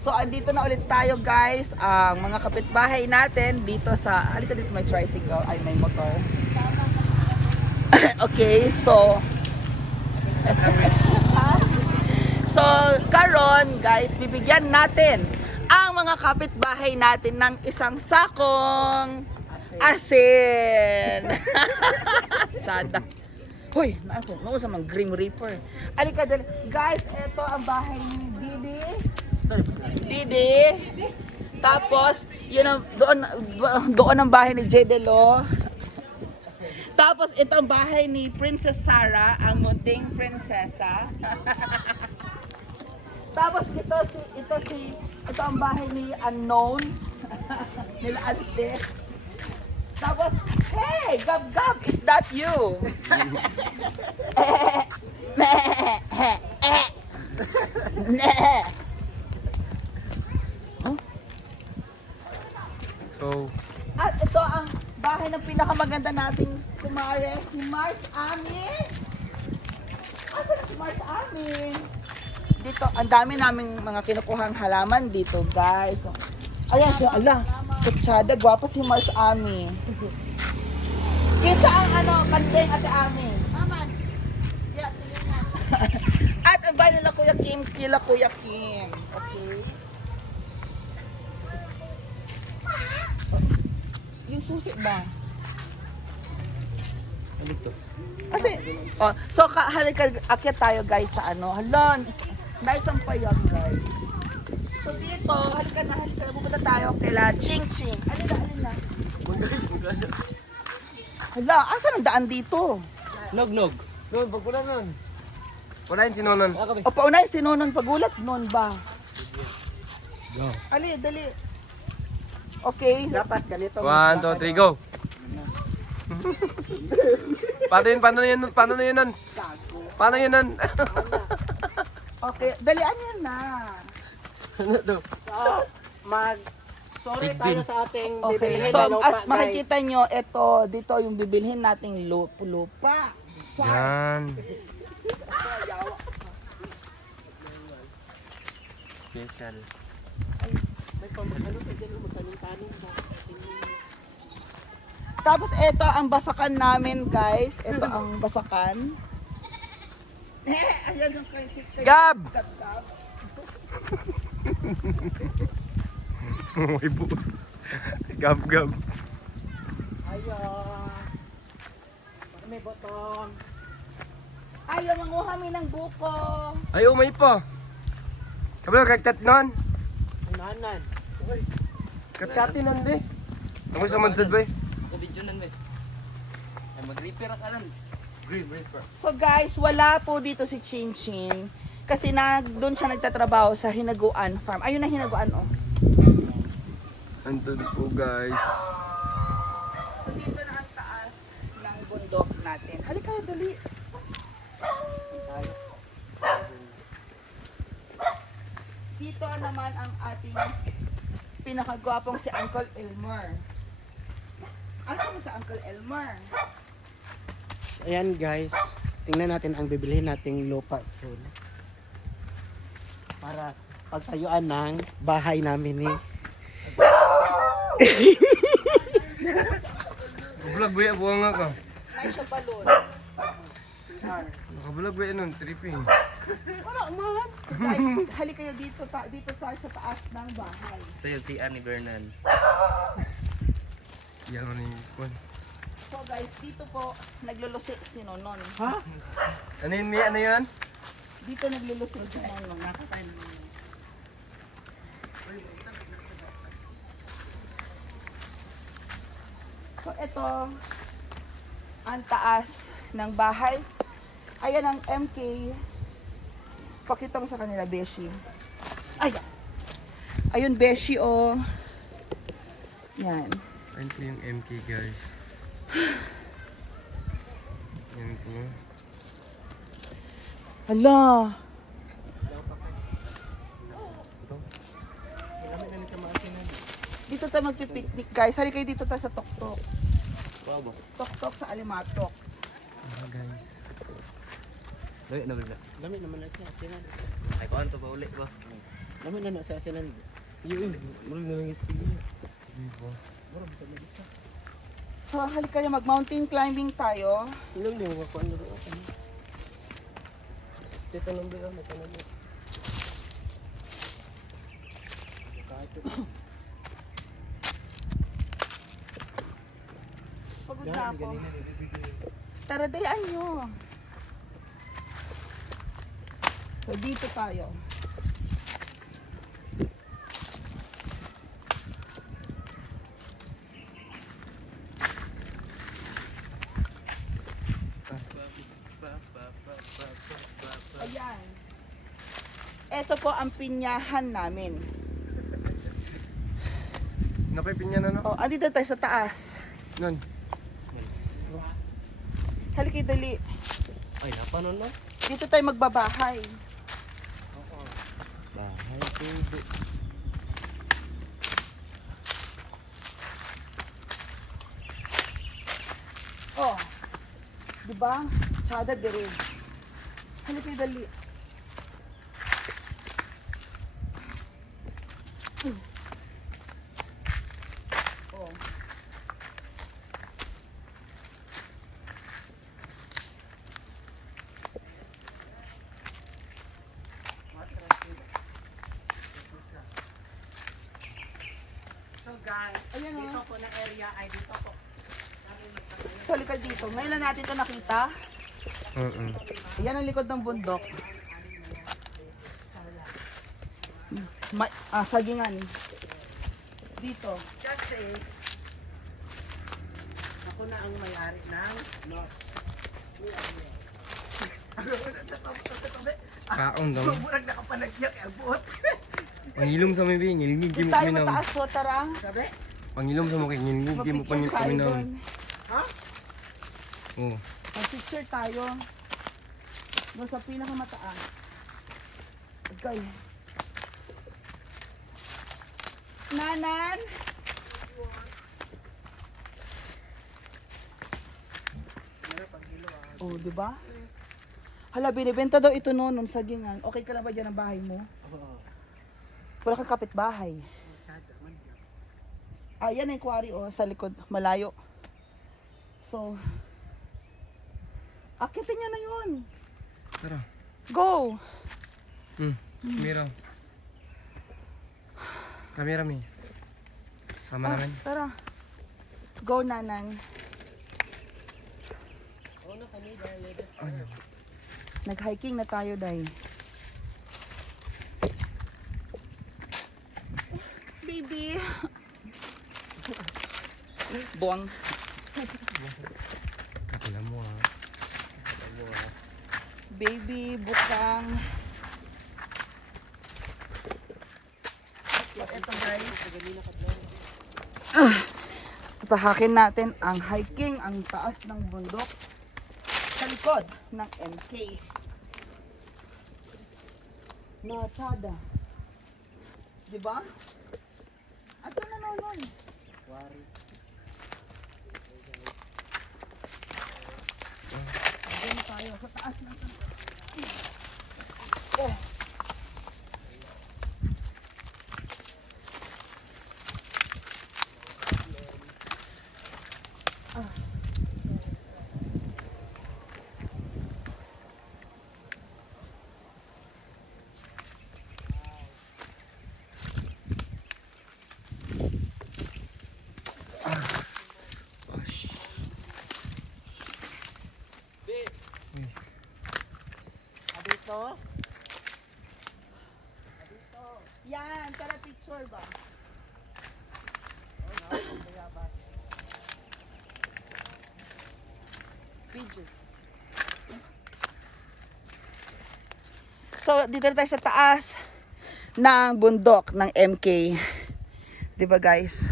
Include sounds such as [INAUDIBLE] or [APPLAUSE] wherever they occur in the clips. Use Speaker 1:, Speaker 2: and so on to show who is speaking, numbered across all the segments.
Speaker 1: So, andito na ulit tayo guys. Ang mga kapitbahay natin dito sa... Halika dito may tricycle. Ay, may motor. [COUGHS] okay, so... [LAUGHS] so, karon guys, bibigyan natin ang mga kapitbahay natin ng isang sakong asin. [LAUGHS] Tsada. Hoy, naako, sa mga Grim Reaper. Alika, dali. Guys, ito ang bahay ni Didi. Didi. Tapos, yun ang, doon, doon ang bahay ni Jedelo. Tapos, ito ang bahay ni Princess Sarah, ang munting prinsesa. [LAUGHS] Tapos, ito si, ito si, ito ang bahay ni Unknown. [LAUGHS] Nila Ante. Tapos, hey, Gab Gab, is that you? [LAUGHS] So, At ito ang bahay ng pinakamaganda nating kumare, si Mars Amin. Asa na si Mars Amin? Dito, ang dami naming mga kinukuhang halaman dito, guys. Ayan siya, ala, kutsada, gwapa si Mars Amin. Kinsa ang ano, kanteng ate Amin. Aman. Ya, sige na. At ang bahay nila Kuya Kim, kila Kuya Kim. Okay? Yung susi ba? halito. Kasi, oh, so ka, halika, akyat tayo guys sa ano, halon, nice ang payag guys. So dito, halika na, halika na, pupunta tayo kila Ching Ching. Alin na, alin na. Hala, asan ang daan dito?
Speaker 2: Nog, nog.
Speaker 3: Noon, pagkulan nun.
Speaker 2: Kunain si Nonon.
Speaker 1: O paunay, sinunong pagulat noon ba? Go. Ali, dali. Okay. Dapat ganito.
Speaker 2: One, two, three, go. [LAUGHS] paano yun, paano yun, paano yun nun? Paano yun nun? [LAUGHS]
Speaker 1: Okay, dalian yan na. ano to? mag sorry tayo sa ating Okay, bibilihin so na lupa as guys. makikita nyo, ito, dito yung bibilhin nating lupa. lupa.
Speaker 2: Yan. Special.
Speaker 1: May pamahalo ka dyan, magtanim-tanim ba? Tapos ito ang basakan namin, guys. Ito ang basakan. Eh, ayan yung kay Sister. Gab! Gab, Gab.
Speaker 2: May bu. Gab, gab.
Speaker 1: Ayun. May botong. Ayaw, manguha mi ng buko.
Speaker 2: Ay, umay pa. Kabalo, kagtat nun.
Speaker 3: Unanan. Katkatin nun, be.
Speaker 2: Ang sa mansad, be.
Speaker 1: So guys, wala po dito si Chin Chin. Kasi na, doon siya nagtatrabaho sa Hinaguan Farm. Ayun na Hinaguan, oh.
Speaker 2: Andun po, guys.
Speaker 1: So dito na ang taas ng bundok natin. Halika, dali. Dito naman ang ating pinakagwapong si Uncle Elmer. Asa mo sa Uncle Elmer? Ayan guys. Tingnan natin ang bibilihin nating lupa soon. Para pagtayuan ng bahay namin ni
Speaker 2: Vlog ba yan? Buwa nga ka.
Speaker 1: Ay, siya balon.
Speaker 2: Nakabulag ba yan nun? Tripping.
Speaker 1: Wala man. Guys, hali kayo dito, ta- dito sa, sa taas ng bahay.
Speaker 2: Ito yung si Annie Bernal. Yan mo ni Kwan.
Speaker 1: So guys, dito po naglulusi si Nonon.
Speaker 2: Ha? Ano yun, Mia? Ano yan?
Speaker 1: Dito naglulusi si Nonon. Nakakain mo. So ito ang taas ng bahay. Ayan ang MK. Pakita mo sa kanila, Beshi. Ay! Ayun, Beshi, oh. Yan.
Speaker 2: Ayun po yung MK, guys. Yan po.
Speaker 1: Hala! Dito tayo magpipiknik guys. Hali kayo dito tayo sa Toktok. Wow, ba? Toktok sa Alimatok.
Speaker 3: Dali na bigla. Lami naman na siya. Sino? Ay, kuhan to pa ulit ba? Naman na na sa asinan. Yun, murag na lang ito.
Speaker 1: So, halika kayo, mag-mountain climbing tayo. Ilang din, makuha na rin. Tita lang ba, may tanong mo. Pagod na ako. Tara, dayaan nyo. So, dito tayo. Ayan. Ito po ang pinyahan namin.
Speaker 2: Napipinya na
Speaker 1: no? Oh, andito tayo sa taas. Nun. Halika dali.
Speaker 2: Ay, napanon mo?
Speaker 1: Dito tayo magbabahay. Tubo. Oh. Di ba? Tsada dire. Halika dali. Hmm. Oh. So guys, Ayan o. na ay dito po. So, halika dito. Ngayon lang natin ito nakita. Mm Yan ang likod ng bundok. Ma ah, sagingan. Dito. Kasi ako na ang may-ari ng Kaon daw. Murag nakapanagyak abot.
Speaker 2: Pangilom sa may bi, ngilingig
Speaker 1: Dito mo tayo kami nam. mataas po, tara. Sabi?
Speaker 2: Pangilom sa mo kay ngilingig
Speaker 1: mo Mag-picture pangil tayo kami nam. doon. Oo. Mag-picture tayo. Doon sa pinakamataas. Okay. Nanan! Oh, di ba? Hala, binibenta daw ito noon, nung sagingan. Okay ka na ba dyan ang bahay mo? Oo. Wala kang kapitbahay. Ah, yan yung quarry, oh, sa likod, malayo. So, akitin niya na yun. Tara. Go!
Speaker 2: Hmm. Kamera. Kamera mi. Sama Ah, naman.
Speaker 1: tara. Go, nanang. Ano? Nag-hiking na tayo, day. Baby. Buwang. Kapila mo ah. Baby, bukang. So, eto guys. Ah, tatahakin natin ang hiking, ang taas ng bundok sa likod ng MK. Na tsada. Di ba? At na nonon. Diyan tayo sa taas ng Oh. Dito. Yan, tara picture ba? Video. So, dito na tayo sa taas ng bundok ng MK. Di ba guys?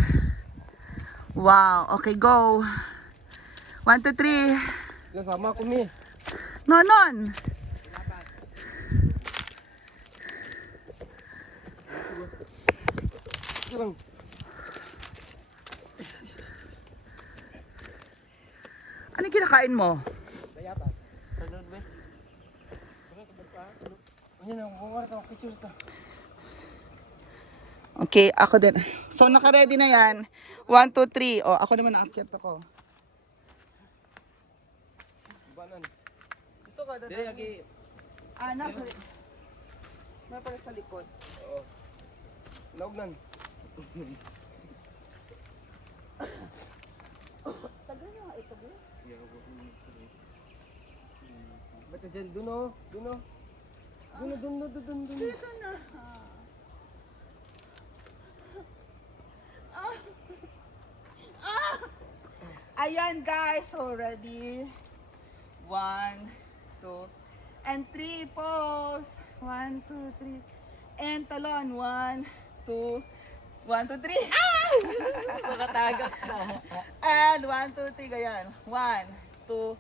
Speaker 1: Wow. Okay, go. One, two, three.
Speaker 2: Nasama ko mi.
Speaker 1: Nonon! Lang. [LAUGHS] Ano kinakain mo? Bayabas. Ano na, kukuha ta pictures ta. Okay, ako din. So, naka-ready na yan. One, two, three. O, ako naman naakyat ako. Ito ka, dali lagi. Ah, naka. May pala sa likod.
Speaker 2: Laog nan. Tagal
Speaker 3: na ito, bro. Ba't ka dyan? Doon o. Doon o. Doon o, doon o, doon o, doon o. Dito na.
Speaker 1: Ah. Ah. Ayan guys, so ready. One, two, and three pose. One, two, three. And talon. One, two, one, two, three. Ah! Nakatagak na. And one, two, three, ganyan. One, two,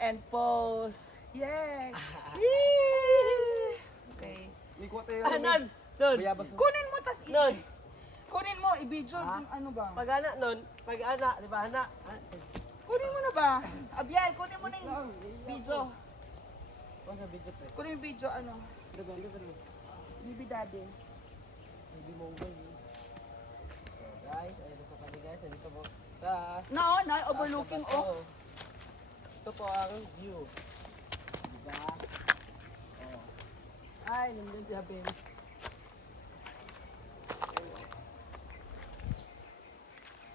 Speaker 1: and pose. Yay! Yay! Okay.
Speaker 2: Tayo. Ah, nan!
Speaker 1: Nun! Kunin mo, tas i- Nun! Kunin mo, i-video yung ano ba?
Speaker 2: Pag ana, nun. Pag ana, di ba ana?
Speaker 1: Kunin mo na ba? Abiel, kunin mo na yung video. Sa video pre. Kunin yung video, ano? Diba, diba, diba. Bibi daddy. Hindi mo ba
Speaker 3: guys, ayun po kami guys. Dito po
Speaker 1: sa... No, na, overlooking, Ito. oh.
Speaker 3: Ito po ang view. Diba? Oh. Ay, nandun si Abel.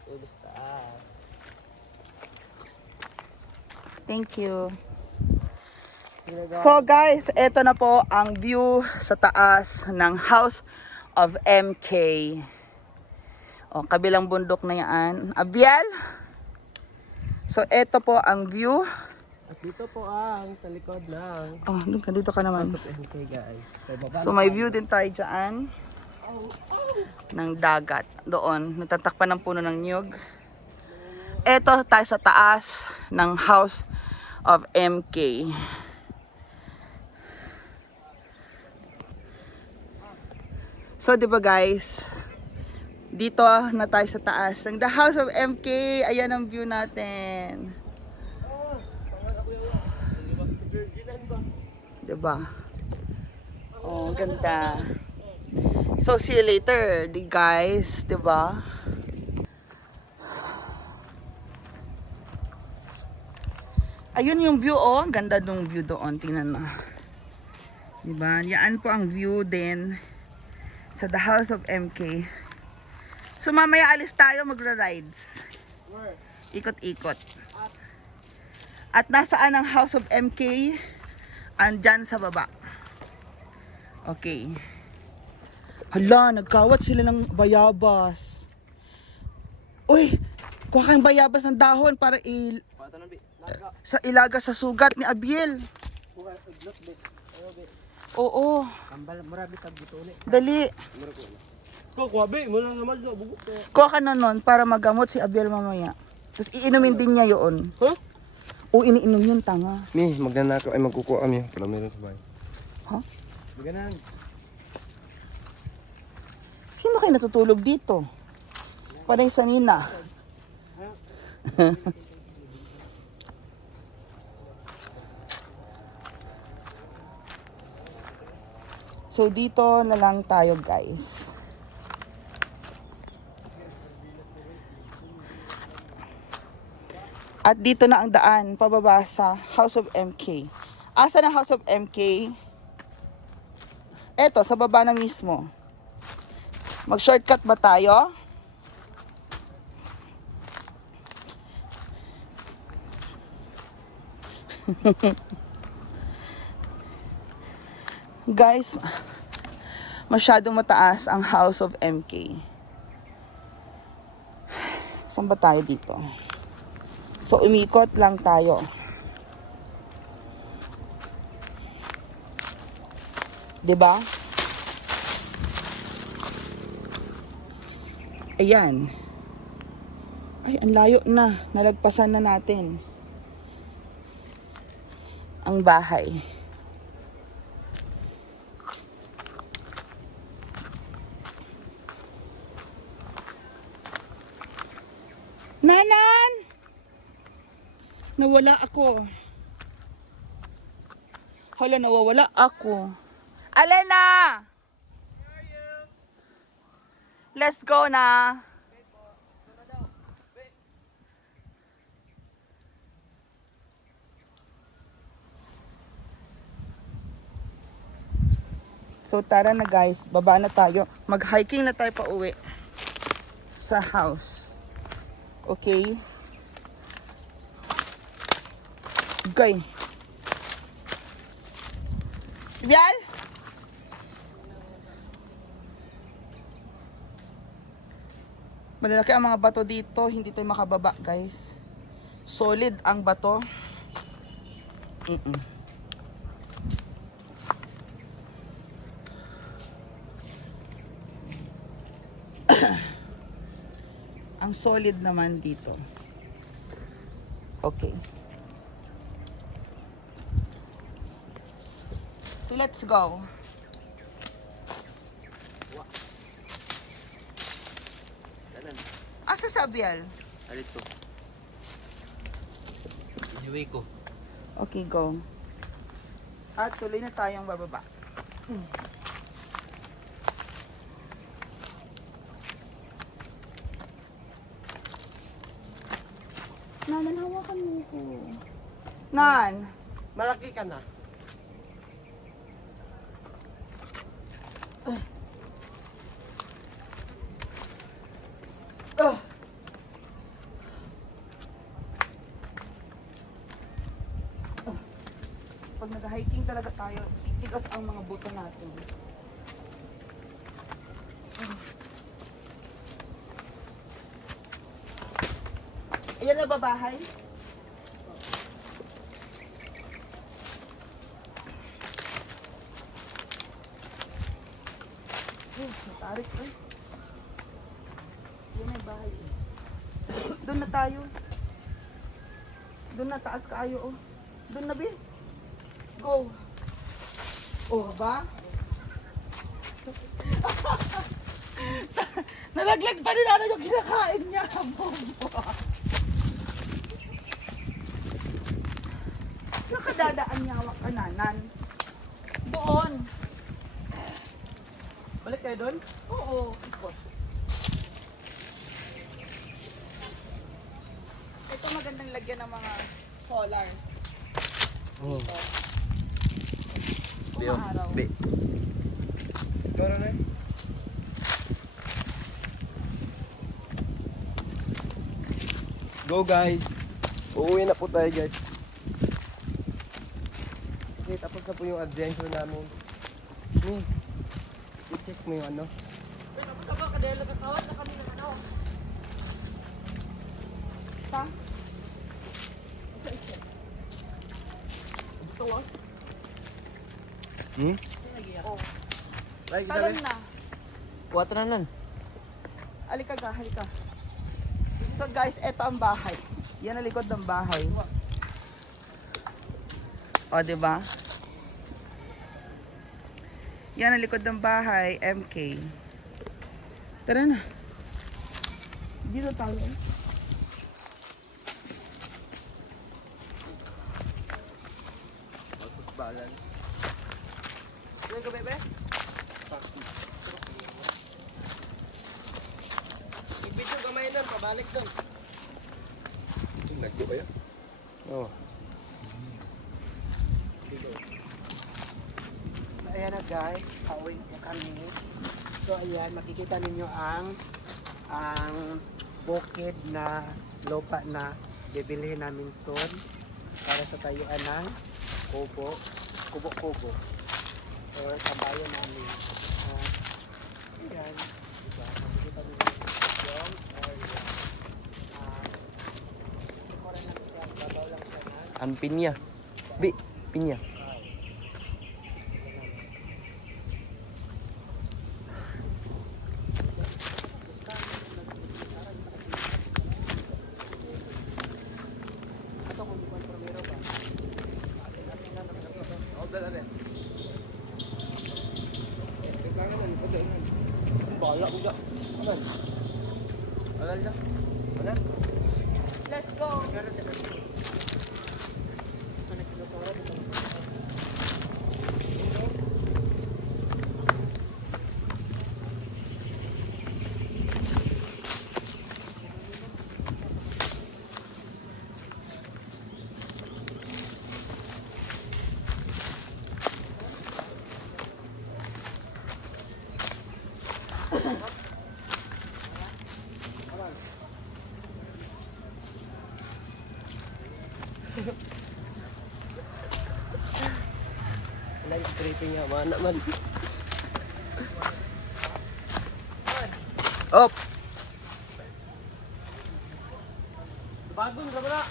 Speaker 1: Ito sa taas. Thank you. So guys, eto na po ang view sa taas ng House of MK. O, kabilang bundok na yan. Abiel? So, eto po ang view.
Speaker 3: At dito po ang sa likod ng
Speaker 1: Oh, doon ka, dito ka naman. MK guys. So, may view din tayo dyan ng dagat. Doon, natatakpan ng puno ng niyog. Ito tayo sa taas ng House of MK. So, di ba guys, dito na tayo sa taas ng The House of MK. Ayan ang view natin. Diba? Oh, ganda. So, see you later, di guys. Diba? Ayun yung view, oh. Ang ganda nung view doon. Tingnan mo. Diba? Yan po ang view din sa The House of MK. So, mamaya alis tayo magra-rides. Ikot-ikot. At nasaan ang House of MK? Andyan sa baba. Okay. Hala, nagkawat sila ng bayabas. Uy, kuha kang bayabas ng dahon para il sa ilaga sa sugat ni Abiel. Oo, dali. Ko, kuha, Bi. Muna naman dito. Bugo ko. Kuha ka na nun para magamot si Abiel mamaya. Tapos iinumin din niya yun. Huh? O iniinom yun, tanga.
Speaker 2: Mi, magnanakaw ay magkukuha kami. Pala meron sa bahay. Ha? Maganan.
Speaker 1: Sino kayo natutulog dito? Panay sa Nina. [LAUGHS] so dito na lang tayo guys. At dito na ang daan pababa sa House of MK. Asa na House of MK? Eto, sa baba na mismo. Mag-shortcut ba tayo? [LAUGHS] Guys, masyadong mataas ang House of MK. Saan ba tayo dito? So, umikot lang tayo. Diba? ba? Ayan. Ay, ang layo na. Nalagpasan na natin. Ang bahay. Nanan! Nawala ako. Hala, nawawala ako. Alena! Let's go na. So tara na guys, baba na tayo. Mag-hiking na tayo pa uwi sa house. Okay? Okay. Bial? Malalaki ang mga bato dito, hindi tayo makababa guys. Solid ang bato. Mm-mm. [COUGHS] ang solid naman dito. Okay. Let's go. Asa sa Bial?
Speaker 3: Alito. Inuwi ko.
Speaker 1: Okay, go. At tuloy na tayong bababa. Nanan, hawakan mo ko. Nan,
Speaker 3: Malaki ka na. Ah.
Speaker 1: Ah. Pag nag-hiking talaga tayo, titigas ang mga buto natin. Ah. Ayan na ba bahay? Matarik eh. Yan ay bahay. eh. Doon na tayo. Doon na taas kaayo oh. Doon na bin. Go. Oh, ba? [LAUGHS] Nalaglag pa nila na yung kinakain niya. Bobo. Nakadadaan niya hawak kananan. Doon. Balik kayo doon? Oo. Ikot. Ito magandang lagyan ng mga solar. Oo. Dito. Umaaraw. Bi. Tara na.
Speaker 2: Go guys. Uuwi na po tayo guys. Okay, tapos na po yung adventure namin. Hmm. I-check mo yung ano. Pa?
Speaker 3: Hmm? Like, Talon na. Kuwata na nan.
Speaker 1: Alika ka, halika. So guys, eto ang bahay. Yan ang likod ng bahay. O, di ba? Yan ang likod ng bahay, MK. Tara na. Dito tayo.
Speaker 3: Doon ka, bebe? Ibidyo gamay doon, pabalik doon. Nagdo kayo? Oo.
Speaker 1: So, ayan na guys, pauwi na kami. So ayan, makikita ninyo ang ang bukid na lupa na bibilihin namin soon para sa tayuan ng kubo, kubo-kubo or tambayan namin. Uh, ayan, diba? Makikita ninyo yung
Speaker 2: area. Uh, Ang pinya. Pinya.
Speaker 1: Bala ko dyan. Anan? Anan dyan? Anan? Let's go.
Speaker 3: Live scraping nga, mana man. Op. Bagong ka pala.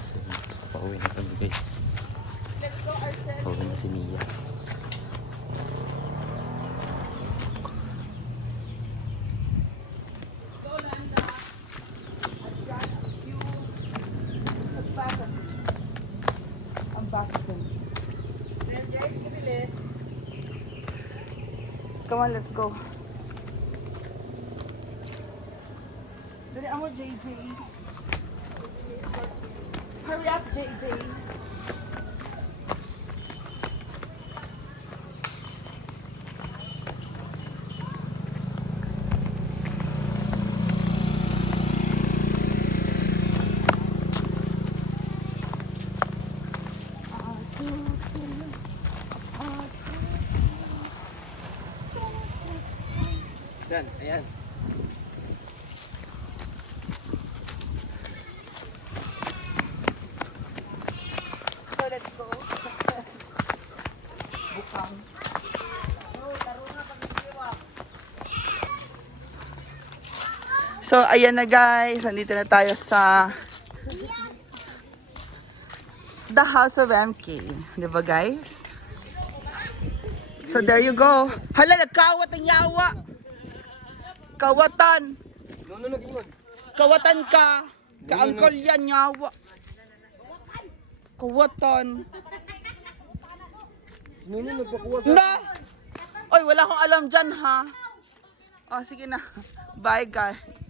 Speaker 2: So, so pauwi na kami guys. Pauwi na si Mia.
Speaker 1: Ang basket. Come on, let's go. Dali ako, JJ. Hurry up, JJ. Let's go. Bukang. So, ayan na guys. Nandito na tayo sa The House of MK. Di ba guys? So, there you go. Hala, nagkawat ang yawa. Kawatan. Kawatan ka. Kaangkol yan, yawa. Kawatan. No, no, nagpakuha sa... Na! Oy, wala akong alam dyan, ha? Oh, sige na. Bye, guys.